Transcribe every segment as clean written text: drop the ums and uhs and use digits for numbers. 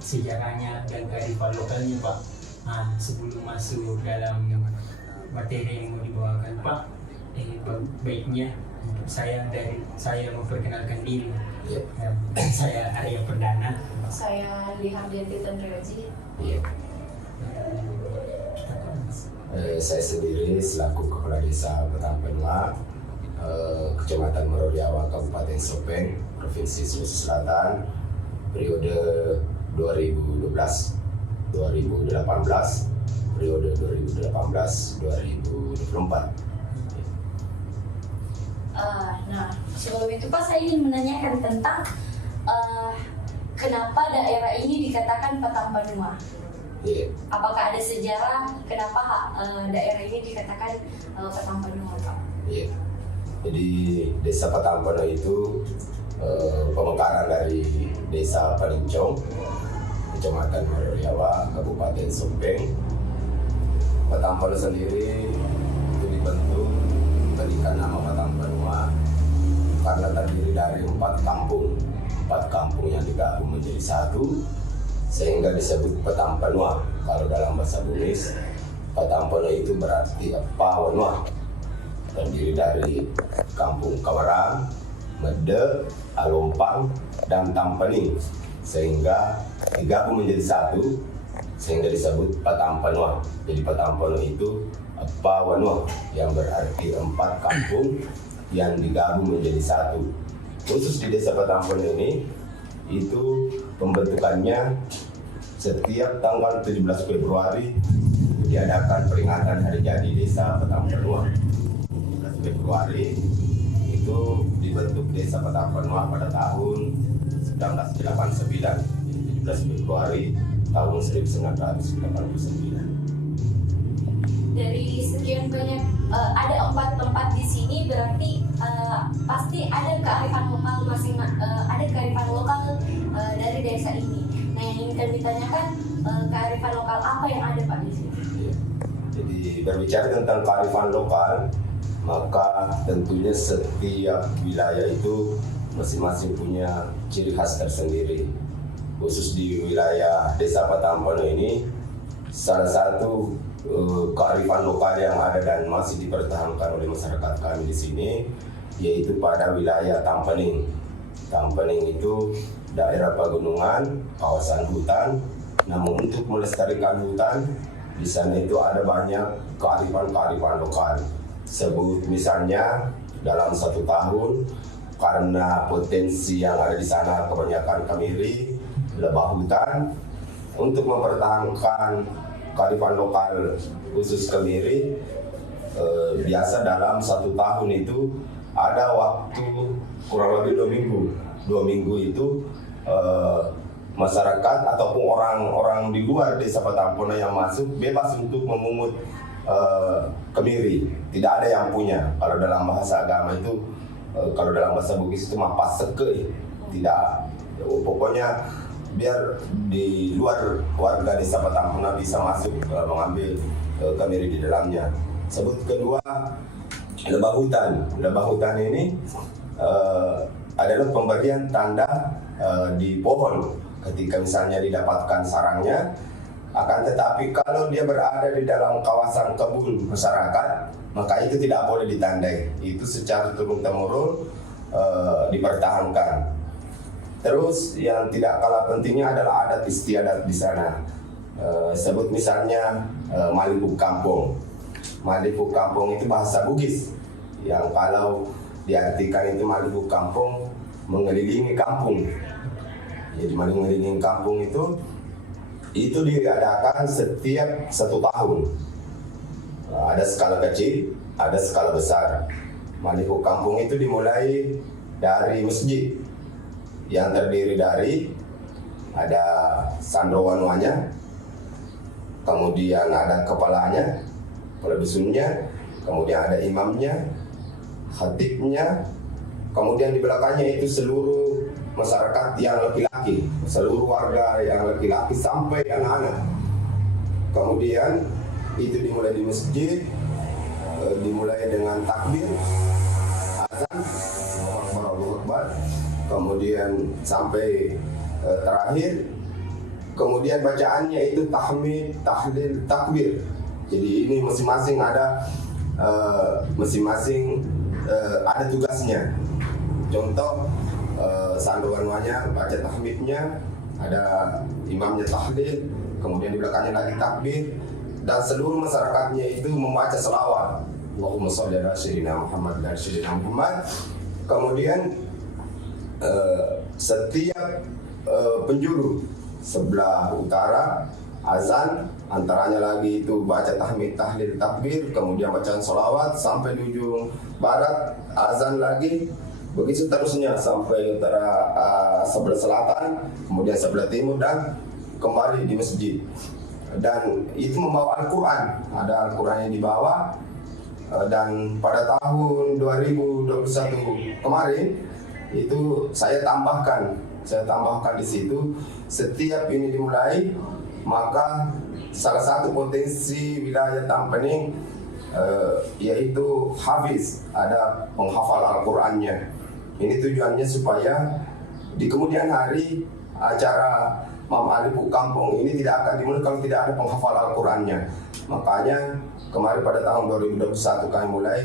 sejarahnya dan kearifan lokalnya Pak. Nah, sebelum masuk dalam materi yang mau dibawakan Pak, baiknya saya memperkenalkan diri. Saya Arya Perdana. Saya Lihat Dianti Tanreoji. Saya sendiri selaku Kepala Desa Petang Penua, Kecamatan Meroriawa, Kabupaten Sopeng, Provinsi Sulawesi Selatan, periode 2012-2018, periode 2018-2024. Nah, sebelum itu Pak, saya ingin menanyakan tentang kenapa daerah ini dikatakan Petang Penua. Apakah ada sejarah kenapa daerah ini dikatakan Petang Penua, Pak? Jadi Desa Petang Penua itu pemekaran dari Desa Palincong, Kecamatan Meroriawa, Kabupaten Sopeng. Petang Penua sendiri itu dibentuk berikan nama Petang Penua karena terdiri dari 4 kampung yang digabung menjadi satu, sehingga disebut Petang Penua. Kalau dalam bahasa Bugis, Petang Penua itu berarti Pawenua, terdiri dari kampung Kawarang, Mede, Alompang, dan Tampening, sehingga digabung menjadi satu, sehingga disebut Petang Penua. Jadi Petang Penua itu Pawenua, yang berarti 4 kampung yang digabung menjadi satu. Khusus di Desa Petang Penua ini, itu pembentukannya setiap tanggal 17 Februari diadakan peringatan hari jadi Desa Petang Penua. 17 Februari itu dibentuk Desa Petang Penua pada tahun 1989. 17 Februari tahun 1989. Dari sekian banyak ada 4 tempat di sini, berarti pasti ada kearifan lokal ada kearifan lokal dari desa ini. Nah, yang ingin kami tanyakan, kearifan lokal apa yang ada Pak di sini? Jadi berbicara tentang kearifan lokal, maka tentunya setiap wilayah itu masing-masing punya ciri khas tersendiri. Khusus di wilayah Desa Petang Penua ini, salah satu kearifan lokal yang ada dan masih dipertahankan oleh masyarakat kami di sini, yaitu pada wilayah Tampening. Tampening itu daerah pegunungan, kawasan hutan. Namun untuk melestarikan hutan, di sana itu ada banyak kearifan lokal. Sebut misalnya dalam 1 tahun, karena potensi yang ada di sana kebanyakan kemiri, lebah hutan, untuk mempertahankan kearifan lokal khusus kemiri, biasa dalam 1 tahun itu ada waktu kurang lebih 2 minggu. 2 minggu itu masyarakat ataupun orang di luar Desa Petang Penua yang masuk bebas untuk memungut kemiri. Tidak ada yang punya. Kalau dalam bahasa agama itu, kalau dalam bahasa Bugis itu mah paseke. Tidak, pokoknya biar di luar warga Desa Petang Penua bisa masuk mengambil kemiri di dalamnya. Sebut kedua, lebah hutan. Lebah hutan ini adalah pemberian tanda di pohon ketika misalnya didapatkan sarangnya. Akan tetapi kalau dia berada di dalam kawasan kebun masyarakat, maka itu tidak boleh ditandai. Itu secara turun-temurun dipertahankan. Terus yang tidak kalah pentingnya adalah adat istiadat di sana. Sebut misalnya Malipuk Kampung. Malipuk Kampung itu bahasa Bugis, yang kalau diartikan itu Malipuk Kampung mengelilingi kampung. Jadi mengelilingi kampung itu diadakan setiap 1 tahun. Ada skala kecil, ada skala besar. Malipuk Kampung itu dimulai dari masjid yang terdiri dari ada sandrawanuanya, kemudian ada kepalanya, kepala dusunnya, kemudian ada imamnya, khatibnya, kemudian di belakangnya itu seluruh masyarakat yang laki-laki, seluruh warga yang laki-laki sampai anak-anak. Kemudian itu dimulai di masjid, dimulai dengan takbir, azan, Allahu Akbar, kemudian sampai terakhir Kemudian bacaannya itu tahmid, tahlil, takbir. Jadi ini masing-masing ada ada tugasnya. Contoh sanduannya baca tahmidnya, ada imamnya tahlil, kemudian di belakangnya lagi takbir, dan seluruh masyarakatnya itu membaca selawat. Allahumma sholli ala sayyidina Muhammad dan sayyidina Muhammad. Kemudian setiap penjuru sebelah utara azan, antaranya lagi itu baca tahmid, tahlil, takbir, kemudian bacaan sholawat, sampai di ujung barat azan lagi, begitu terusnya sampai utara sebelah selatan, kemudian sebelah timur, dan kembali di masjid. Dan itu membawa Al-Quran, ada Al-Quran yang dibawa. Dan pada tahun 2021 kemarin itu saya tambahkan di situ, setiap ini dimulai maka salah satu potensi wilayah Tampaning yaitu hafiz, ada penghafal Al-Qurannya. Ini tujuannya supaya di kemudian hari acara Mamaliku Kampung ini tidak akan dimulai kalau tidak ada penghafal Al-Qurannya. Makanya kemarin pada tahun 2021 kami mulai,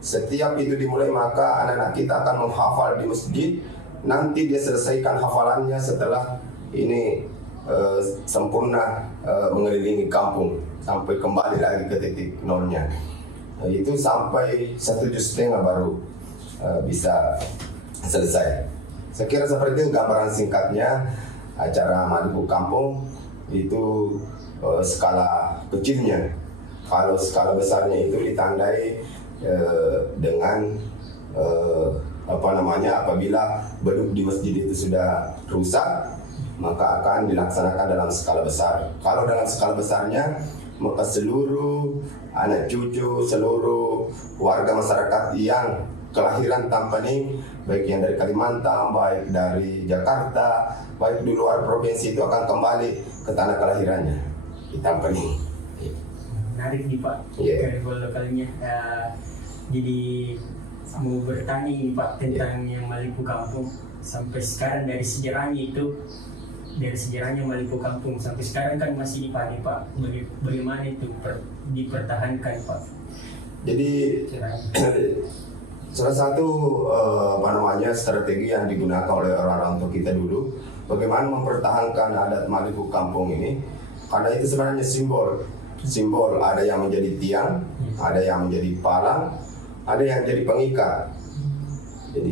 setiap itu dimulai maka anak-anak kita akan menghafal di masjid. Nanti dia selesaikan hafalannya setelah ini sempurna mengelilingi kampung sampai kembali lagi ke titik nolnya. Itu sampai 1,5 juz baru bisa selesai. Saya kira seperti itu gambaran singkatnya acara Maliku Kampung. Itu skala kecilnya. Kalau skala besarnya itu ditandai dengan apabila beduk di masjid itu sudah rusak, maka akan dilaksanakan dalam skala besar. Kalau dalam skala besarnya, maka seluruh anak cucu, seluruh warga masyarakat yang kelahiran Tampaning, baik yang dari Kalimantan, baik dari Jakarta, baik di luar provinsi, itu akan kembali ke tanah kelahirannya di Tampaning. Menarik nih Pak, kearifan lokalnya. Jadi mau bertanya nih Pak tentang yang Maliku Kampung sampai sekarang, dari sejarahnya Maliku Kampung sampai sekarang kan masih dipakai Pak. Bagaimana itu dipertahankan Pak? Jadi salah satu strategi yang digunakan oleh orang-orang tua kita dulu, bagaimana mempertahankan adat Maliku Kampung ini, karena itu sebenarnya simbol ada yang menjadi tiang, ada yang menjadi palang, ada yang jadi pengikat. Jadi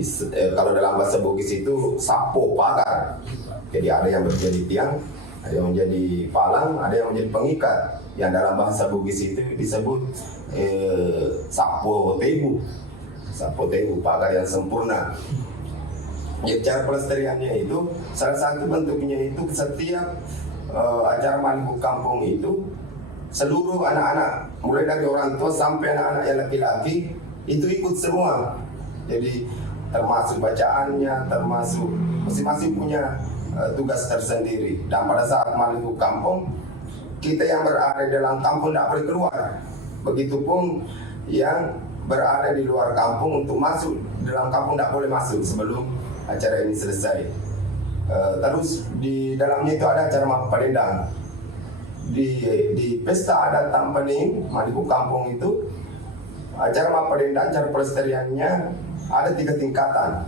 kalau dalam bahasa Bugis itu sapo pagar. Jadi ada yang menjadi tiang, ada yang menjadi palang, ada yang menjadi pengikat. Yang dalam bahasa Bugis itu disebut sapo tebu. Sapo tebu, pagar yang sempurna. Jadi cara pelestariannya itu salah satu bentuknya itu setiap acara Maliku Kampung itu seluruh anak-anak, mulai dari orang tua sampai anak-anak yang laki-laki itu ikut semua. Jadi termasuk bacaannya, termasuk masing-masing punya tugas tersendiri. Dan pada saat Maliku Kampung, kita yang berada di dalam kampung tidak boleh keluar. Begitupun yang berada di luar kampung untuk masuk dalam kampung tidak boleh masuk sebelum acara ini selesai. Terus di dalamnya itu ada acara Mapalendang. Di pesta adat Tampaning, Maliku Kampung itu, acara Mapalendang, cara pelestariannya ada 3 tingkatan.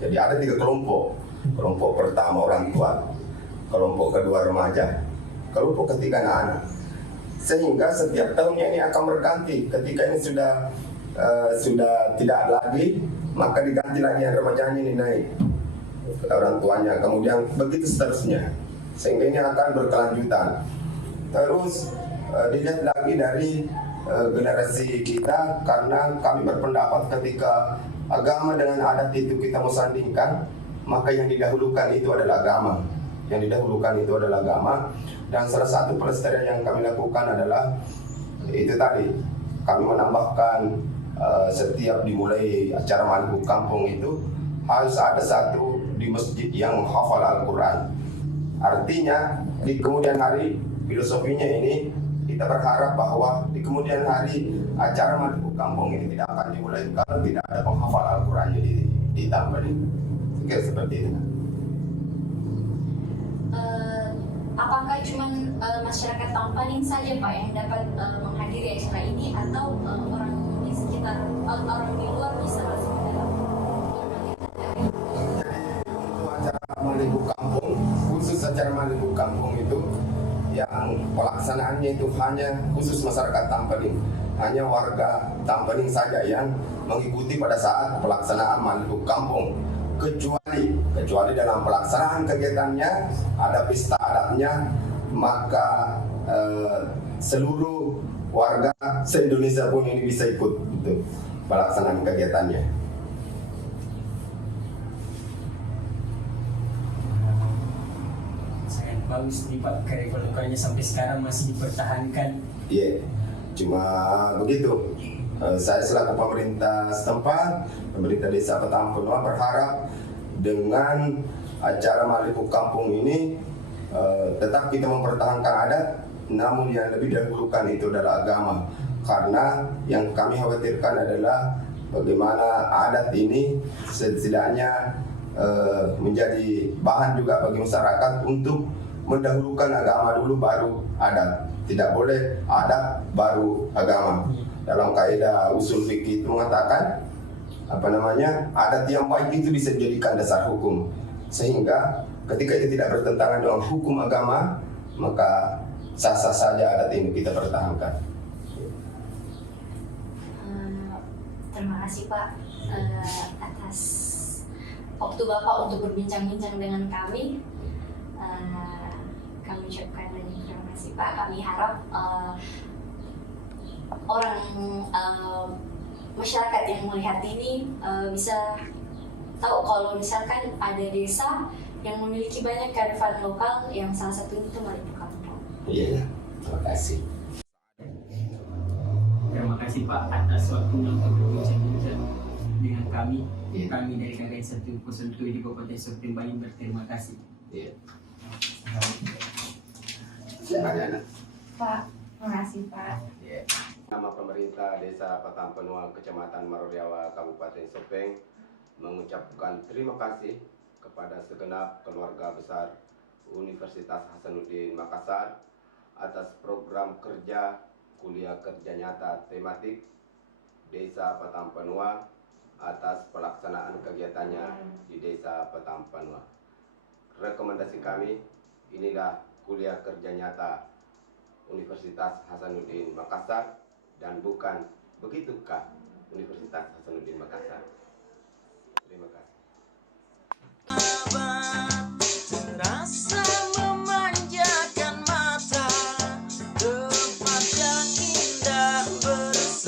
Jadi ada 3 kelompok. Kelompok pertama orang tua, kelompok kedua remaja, kelompok ketiga anak-anak. Sehingga setiap tahunnya ini akan berganti. Ketika ini sudah tidak lagi, maka diganti lagi yang remajanya ini naik orang tuanya. Kemudian begitu seterusnya. Sehingga ini akan berkelanjutan. Terus dilihat lagi dari generasi kita, karena kami berpendapat ketika agama dengan adat itu kita mau sandingkan, maka yang didahulukan itu adalah agama. Yang didahulukan itu adalah agama. Dan salah satu pelestarian yang kami lakukan adalah itu tadi, kami menambahkan setiap dimulai acara Maliku Kampung itu harus ada satu di masjid yang menghafal Al-Quran. Artinya di kemudian hari, filosofinya ini kita berharap bahwa di kemudian hari acara Maliku Kampung ini tidak akan dimulai kalau tidak ada penghafal Al-Quran di Tampaning. Kira seperti itu. apakah cuma masyarakat Tampaling saja Pak yang dapat menghadiri acara ini atau orang di sekitar orang di luar bisa masuk ke dalam? Untuk acara Malibu Kampung, khusus acara Malibu Kampung itu yang pelaksanaannya itu hanya khusus masyarakat Tampaling, hanya warga Tampaling saja yang mengikuti pada saat pelaksanaan Malibu Kampung, kecuali dalam pelaksanaan kegiatannya ada pesta adatnya, maka seluruh warga se-Indonesia pun ini bisa ikut gitu, pelaksanaan kegiatannya. Sangat bagus nih Pak, kearifan lokalnya sampai sekarang masih dipertahankan. Iya, cuma begitu. Saya selaku pemerintah setempat, pemerintah Desa Petampenua berharap dengan acara Malibu Kampung ini tetap kita mempertahankan adat, namun yang lebih dahulukan itu adalah agama. Karena yang kami khawatirkan adalah bagaimana adat ini setidaknya menjadi bahan juga bagi masyarakat untuk mendahulukan agama dulu baru adat. Tidak boleh adat baru agama. Dalam kaidah usul fikih itu mengatakan adat yang baik itu bisa dijadikan dasar hukum, sehingga ketika itu tidak bertentangan dengan hukum agama, maka sah-sah saja adat ini kita pertahankan. Terima kasih Pak atas waktu Bapak untuk berbincang-bincang dengan kami. Kami ucapkan banyak terima kasih Pak. Kami harap masyarakat yang melihat ini bisa tahu kalau misalkan ada desa yang memiliki banyak kearifan lokal, yang salah satu itu Malibu Kampung. Iya, terima kasih. Terima kasih Pak atas waktunya untuk berbincang-bincang dengan kami. Iya. Kami dari KKN 107 di Kabupaten Sorteng Bali berterima kasih. Iya. Silakan. Pak, terima kasih Pak. Iya. Nama pemerintah Desa Petampenua, Kecamatan Maruriawa, Kabupaten Sorteng mengucapkan terima kasih kepada segenap keluarga besar Universitas Hasanuddin Makassar atas program kerja kuliah kerja nyata tematik Desa Petampenua atas pelaksanaan kegiatannya di Desa Petampenua. Rekomendasi kami, inilah kuliah kerja nyata Universitas Hasanuddin Makassar dan bukan begitukah Universitas Hasanuddin Makassar. Terima kasih.